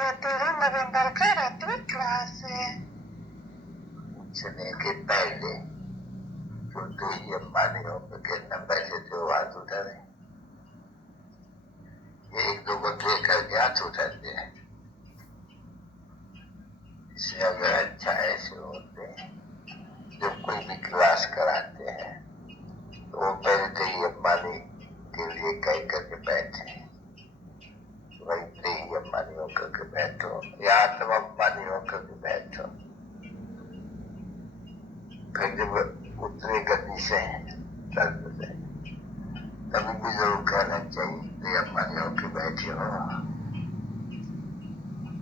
ये 13 नवंबर का रात्रि क्लास है। पूछने के पहले क्योंकि ये मानियों के नंबर से जो हाथ उठा रहे, एक दो को देख करके हाथ उठाते हैं। इससे अगर अच्छा ऐसे होते हैं जब कोई भी क्लास कराते हैं तो वो पहले तो ये मानी के लिए कह करके बैठे, वही प्रिय अम्मानी होकर के बैठो या तुम अम्मानी होकर के बैठो। फिर जब उतरे गति से तभी भी जरूर कहना चाहिए प्रिय अम्मानी होकर बैठे हो।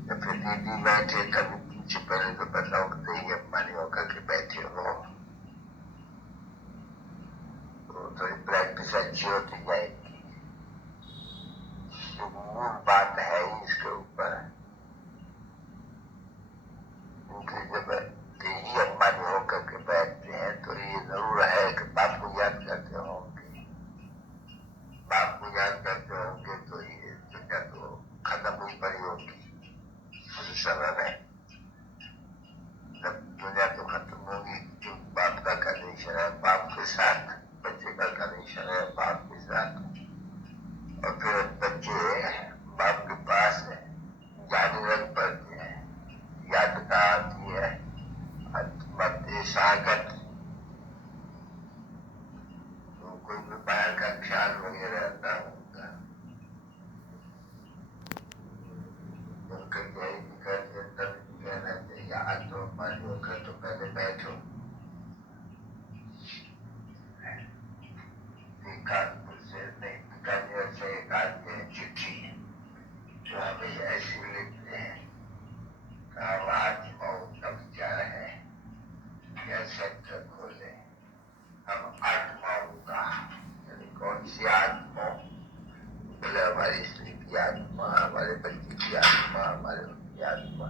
या फिर दीदी बैठे तभी पूछे पहले तो बताओ प्रिय अम्मानी होकर के बैठे हो। तो थोड़ी प्रैक्टिस अच्छी होती जाएगी। तो मूल बात है ही इसके ऊपर, क्योंकि जब ही अम्मानी होकर के बैठते हैं तो ये जरूर है कि बाप को याद करते होंगे। बाप को याद करते होंगे तो ये दुनिया तो खत्म हुई पड़ी होगी। मुझे सरल है, जब दुनिया तो खत्म होगी तो बाप का कनेक्शन है बाप के साथ, बच्चे का कनेक्शन है बाप के साथ। और फिर बच्चे बाप के पास जाने लग पड़ते हैं, यादता आती है मध्य सागत। तो कोई भी बाहर का ख्याल वगैरह रहता होगा उनका यही करते तब कहना चाहिए आज तो हमारी होकर तो पहले बैठो। कानपुर से नहीं बीकानेर से एक आदमी है चिट्ठी जो हमें ऐसी लिखते हैं, आत्मा का विचार है यह सेंटर खोले। हम आत्माओं का यानी कौन सी आत्मा, बोले हमारी स्त्री की आत्मा, हमारे बच्चे की आत्मा, हमारे उनकी आत्मा,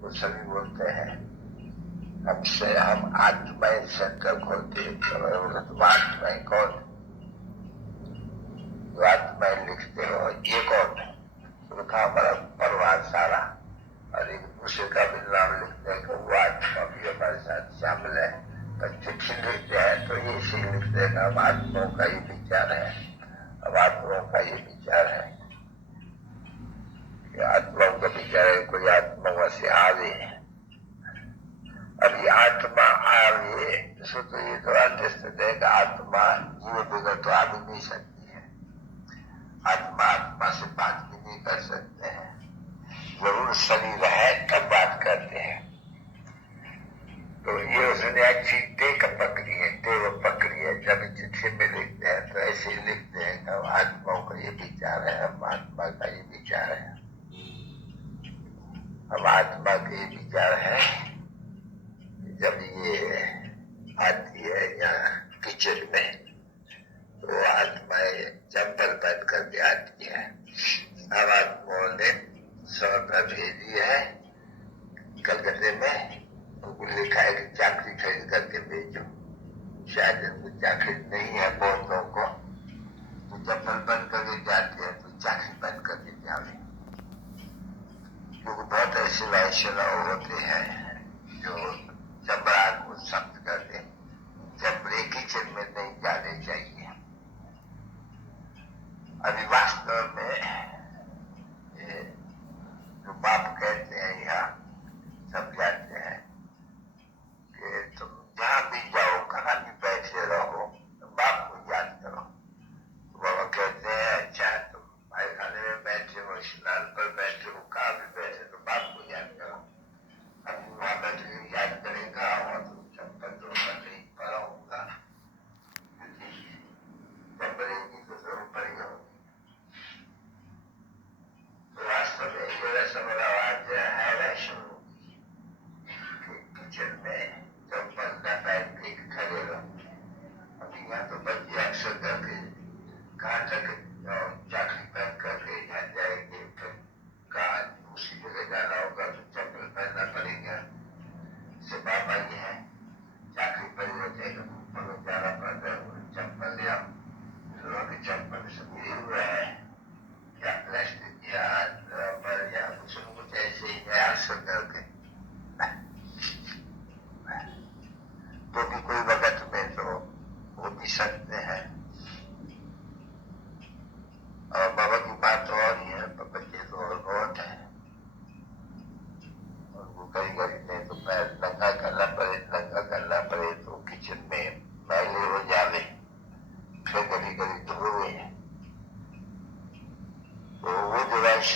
वो सभी बोलते हैं हमसे हम आत्माएं सेंटर खोलते हैं। तो आत्माएं कौन, जो आत्माएं लिखते हो ये कौन है? तो कहा हमारा परिवार सारा, और एक दूसरे का भी नाम लिखते हैं कि वो आत्मा भी हमारे साथ शामिल है। पर चिट्ठी लिखते हैं तो ये इसी लिखते हैं हम आत्माओं का ये विचार है, अब आत्माओं का ये विचार है कि आत्माओं का विचार है कोई आत्मा से आवे। अब ये आत्मा आवे तो ये तो अंडरस्टैंड है कि आत्मा जीव बगैर तो आ भी नहीं सकती है। आत्मा आत्मा से बात भी नहीं कर सकते हैं, जरूर शरीर है तब बात करते हैं। तो ये उसने अच्छी टेक पकड़ी है, टेव पकड़ी है। जब चिट्ठी में लिखते हैं तो ऐसे ही लिखते हैं कि आत्माओं का ये विचार है, हम आत्मा का ये विचार है, हम आत्मा का ये विचार है। जब ये आती है यहाँ किचन में तो आत्माएं चंपल पहन करके आती है। अब आत्माओं ने 100 रुपया भेजी है कलकत्ते में, उनको लिखा है कि चाकरी खरीद करके भेजो। शायद इनको चाकरी नहीं है बहुत लोगों को, तो चप्पल पहन करके जाते हैं तो चाकरी पहन करके जावे। क्योंकि बहुत ऐसे वैश्य होते हैं जो चमड़ा को सख्त कर दे, चमड़े किचन में नहीं जाने चाहिए। अभी वास्तव में जो बाप कहते हैं यहाँ सब जानते हैं कि तुम जहां भी जाओ कहाँ भी बैठे रहो तो बाप को याद करो। तो बाबा कहते हैं अच्छा तुम भाई खाने में बैठे हो, स्नान पर बैठे हो, कहाँ भी बैठे तो बाप को याद करो। अभी वहां बैठे याद करेगा और तुम चप्पल तो नहीं पड़ाऊंगा, चप्पल की तो जरूर पड़ी होगी। वास्तव में ये रस्म रवाज है वैष्णव किचन में चप्पल का पैर देख खड़े रहो। अभी यहाँ तो बच्चे अक्सर करके कहाँ तक चाकरी पहन करके यहाँ जाएंगे, फिर कहा उसी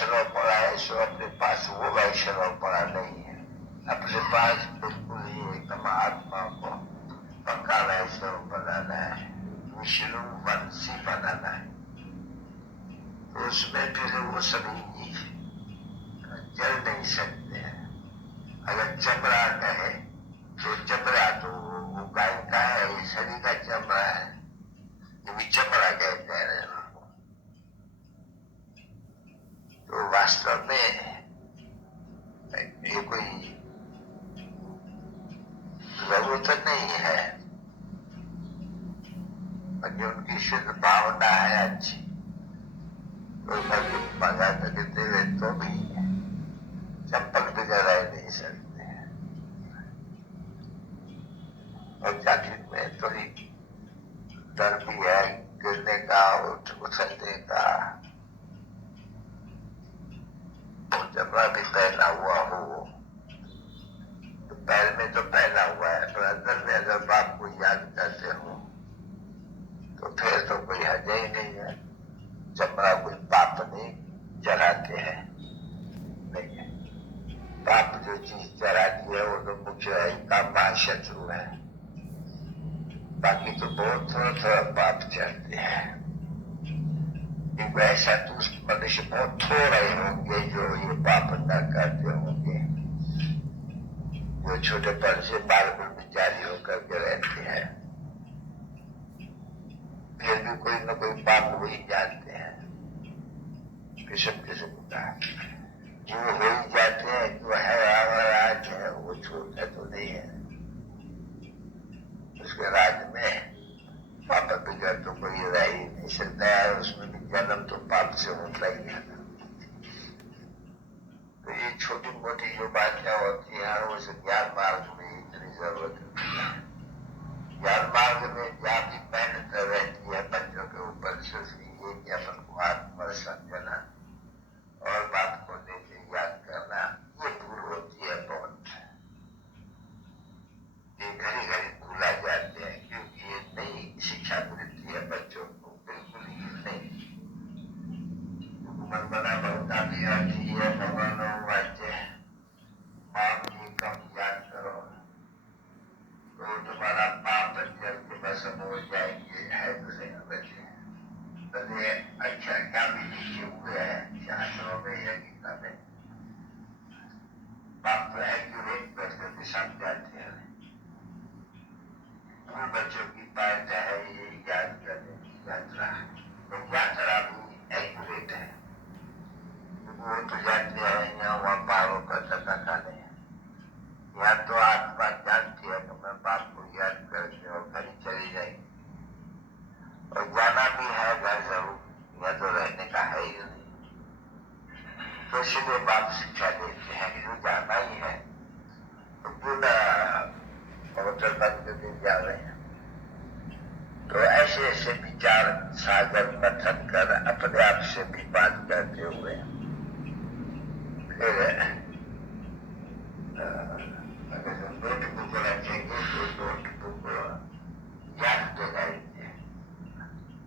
वैष्णव पड़ा है सो अपने पास वो वैष्णव पड़ा नहीं है, अपने पास बिल्कुल ही एकदम आत्मा को पक्का वैष्णव बनाना है, विष्णु वंशी बनाना है। तो उसमें फिर वो सभी चल नहीं सकते हैं। अगर चमड़ा कहे तो चमड़ा तो वो गाय का है, ये शरीर का चमड़ा है, ये भी चमड़ा कहते हैं उनको। तो वास्तव में ये कोई जरूरत नहीं है, जो उनकी शुद्ध भावना है अच्छी, तो मजा करते हुए तो भी चंपक बिगड़ रह नहीं सकते। और जाकिर में थोड़ी डर भी है गिरने का, उछलने का, चमड़ा भी पहना हुआ हो, तो पैर में तो पहना हुआ है, पर अंदर में अगर बाप को याद करते हो तो फिर तो कोई हज ही नहीं है। चमड़ा कोई पाप नहीं जलाते हैं, नहीं है। पाप जो चीज जलाती है वो तो मुख्य है, काम शत्रु है, बाकी तो बहुत थोड़ा थोड़ा पाप चलते हैं। वैसा तो मनुष्य बहुत थोड़े होंगे जो ये पाप न करते होंगे, जो छोटेपन से बाल ब्रह्मचारी होकर के रहते हैं, फिर भी कोई न कोई पाप हो ही जाते हैं, किस्म किस्म का। जो हो ही जाते हैं, जो है राज है वो छोटा तो नहीं है, उसके राज में पाप बिगड़ तो कोई रह ही नहीं सकता है, उसमें भी जन्म तो पाप से होता ही है। तो ये छोटी मोटी जो बातें होती हैं उस ज्ञान मार्ग में इतनी जरूरत है। ज्ञान मार्ग में जहाँ भी मेहनत रहती है बच्चों के ऊपर, सिर्फ ये कि अपन को आत्म समझना और बात को लेके याद करना, ये भूल होती है बहुत। ये घड़ी घड़ी भूला जाते हैं, क्योंकि ये नई शिक्षा मिलती है बच्चों को, बिल्कुल ही नहीं। मन बना बहुत आती है, भगवान वाच्य पाप की कम याद करो तो तुम्हारा पाप जल के भस्म हो जाएंगे, है तो नहीं बचे। बल्कि अच्छा क्या भी लिखे हुए हैं शास्त्रों में या गीता में, पाप तो एक्यूरेट करके समझाते हैं। बच्चों की बात है ये याद करने की यात्रा, तो यात्रा भी एक्यूरेट है। वो तो जाते हैं यहाँ वहाँ पारों का तथा नहीं, यहाँ तो आत्मा जानती है कि मैं बाप को याद करके और घर चली जाएगी, और जाना भी है घर जरूर, यहाँ तो रहने का है ही नहीं। तो इसलिए बाप शिक्षा देते हैं कि जो जाना ही है तो पूरा होटल बंद करके जा रहे हैं। तो ऐसे ऐसे विचार सागर मथन कर अपने आप से भी बात करते हुए फिर अगर नोटबुक रखेंगे तो नोटबुक याद तो रहेंगे।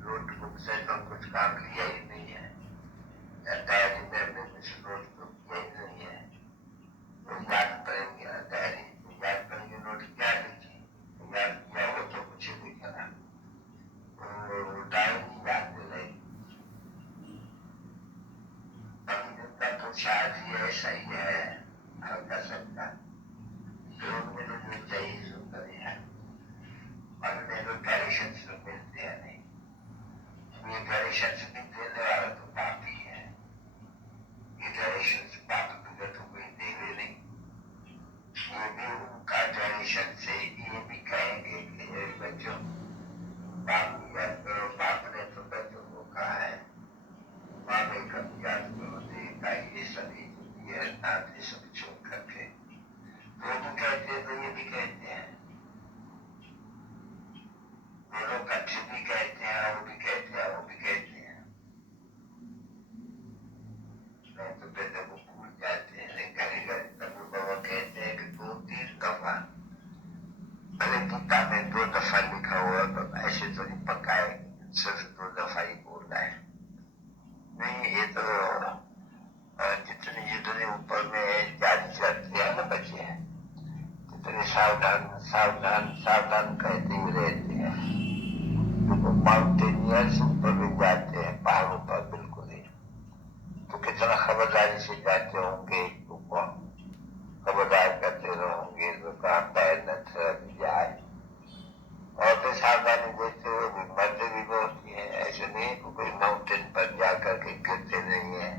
नोटबुक से तो कुछ काम लिया ही नहीं है, डायरी में कुछ नोटबुक यही नहीं है, तो याद करेंगे डायरी, याद करेंगे नोट क्या लिखी, याद किया हो तो कुछ नहीं करा, तो डायरी याद नहीं। का तो शायद ही ऐसा ही है, हल्का सबका जो मेरे जो चाहिए सो करे है, और मेरे डायरेक्शन तो मिलते हैं नहीं, ये डायरेक्शन भी देने वाला तो पाप ही है। ये डायरेक्शन पाप बिगड़ तो कोई देवे नहीं, ये भी उनका डायरेक्शन से ये भी कहेंगे कि बच्चों पाप याद करो, पाप ने तो बच्चों को कहा है पाप कब याद करो, देखा ये सभी ये नाते सब छोड़ करके, वो भी कहते हैं तो ये भी कहते हैं, दोनों कच्छ भी कहते हैं, वो भी कहते हैं, वो भी कहते हैं। नहीं तो पहले वो भूल जाते हैं, घरे घरे तब बाबा कहते हैं कि 2-3 दफा, भले गीता में 2 दफा लिखा हुआ तो ऐसे तो नहीं पकाए, सिर्फ 2 दफा ही बोलना है। नहीं ये तो जितने ऊपर में जारी चढ़ते हैं ना बच्चे, जितने सावधान सावधान सावधान कहते ही रहते हैं। तो माउंटेनियर्स ऊपर भी जाते हैं पहाड़ों पर बिल्कुल ही, तो कितना खबरदारी से जाते होंगे, तो खबरदार करते रहोगे तो कहाँ पैर न थक जाए। और फिर सावधानी देते हुए भी मरते भी बहुत ही है। ऐसे नहीं कि कोई माउंटेन पर जाकर के गिरते नहीं है,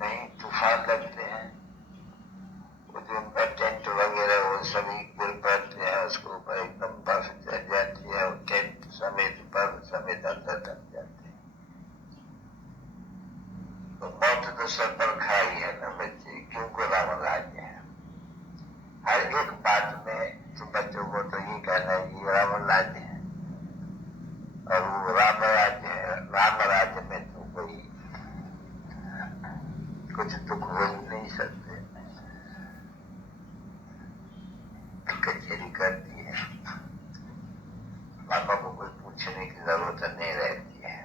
नहीं, तूफान लगते हैं, उनका टेंट वगैरह वो सभी गिर पड़ते हैं, उसके ऊपर एकदम बर्फ चढ़ जाती है और टेंट समेत बर्फ समेत अंदर तक जाते हैं। तो मौत तो सर पर खाई है ना बच्चे, क्यों को रावण राज्य है। हर एक बात में तुम बच्चों को तो ये कहना है कि रावण राज्य है और वो राम राज्य है। राम राज्य में तो कोई कुछ दुख हो ही नहीं सकते, कचेरी करती है, पापा को कोई पूछने की जरूरत नहीं रहती है।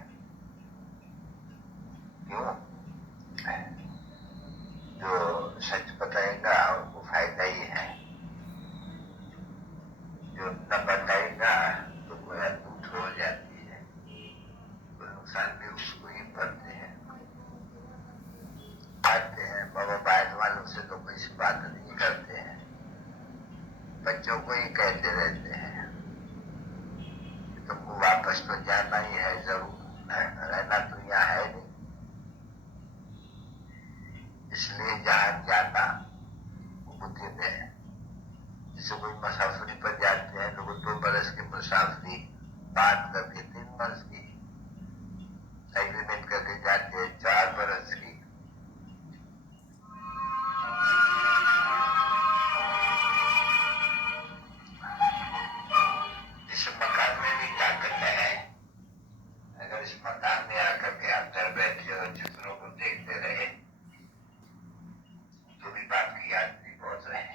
क्यों? जो सच बताएगा उनको फायदा ही है, जो न बताएगा तो कोई अद्भुत हो जाती है, तो नुकसान भी उसको ही पड़ते हैं। आते हैं बाबा बाहर वालों से तो कोई बात नहीं करते हैं, बच्चों को ही कहते रहते हैं तुमको वापस तो जाना ही है, जरूर रहना तो यहाँ है नहीं, इसलिए जहाँ जाना बुद्धि में। जैसे कोई मुसाफरी पर जाते हैं तो 2 बरस की मुसाफरी बात करके 3 बरस की एग्रीमेंट करके जाते हैं 4 बरस की। इस मकान में भी ताकत है, अगर इस मकान में आकर के अंदर बैठे और चित्रों को देखते रहे तो भी बात की याद नहीं पहुंच रहे।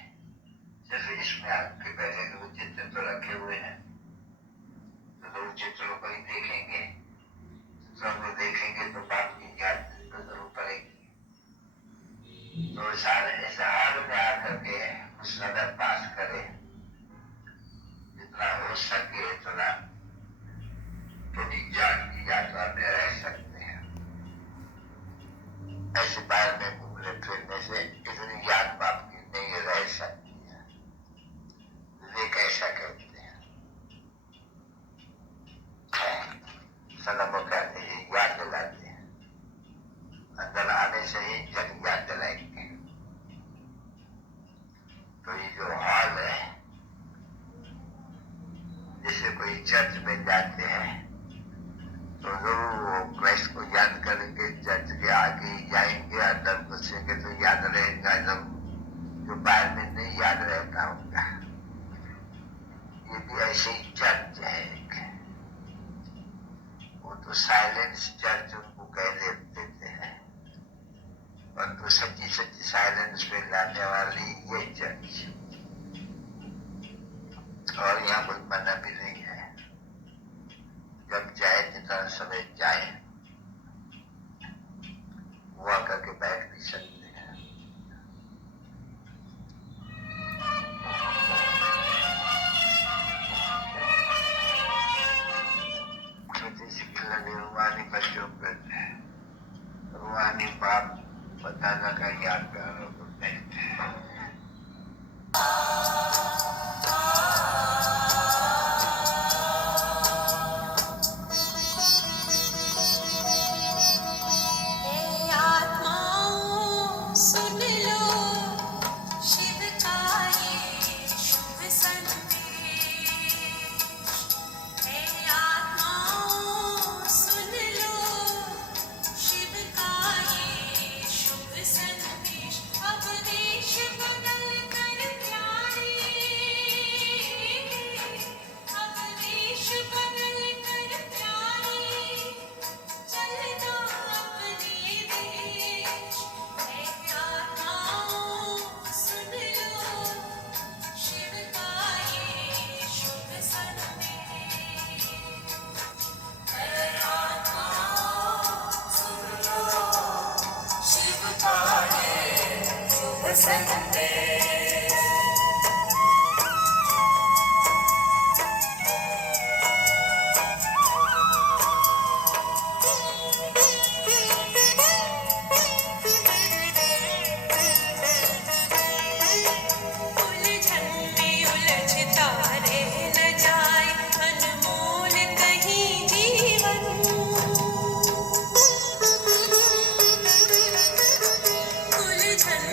जैसे इसमें आके बैठे वो चित्र तो रखे हुए हैं, तो चित्रों को ही देखेंगे, चित्रों को देखेंगे तो बात की याद तो जरूर पड़ेगी। तो ऐसे हाल में आकर के उस नजर पास करे, जितना हो सके उतना थोड़ी जान की यात्रा में रह सकते हैं। ऐसे बाहर में घूमने फिरने से इतनी याद बाप की नहीं रह सकती है। विवेक ऐसा कहते हैं, सनमों कहते हैं याद दिलाते हैं, अंदर आने से ही जब याद दिलाएंगे। तो ये जो हॉल है, जैसे कोई चर्च में जाते हैं तो जरूर वो क्राइस्ट को याद करेंगे, चर्च के आगे जाएंगे, अंदर घुसेंगे तो याद रहेगा, जब जो बाहर में नहीं याद रहता होगा। ये भी ऐसे ही चर्च है एक, वो तो साइलेंस चर्च उनको कह देते हैं, और तो सच्ची सच्ची साइलेंस पे लाने वाली ये चर्च। और यहाँ कोई मना भी नहीं है, जब चाहे जितना समय चाहे वो आकर के बैठ भी सकते हैं। छोटी सी खिलौनी रूहानी बच्चों पर रूहानी बाप बताना का याद कर अब देश बदल कर प्यारे पसंद उलझन में उलझता रह न जाए अनमोल कहीं जीवन उलझन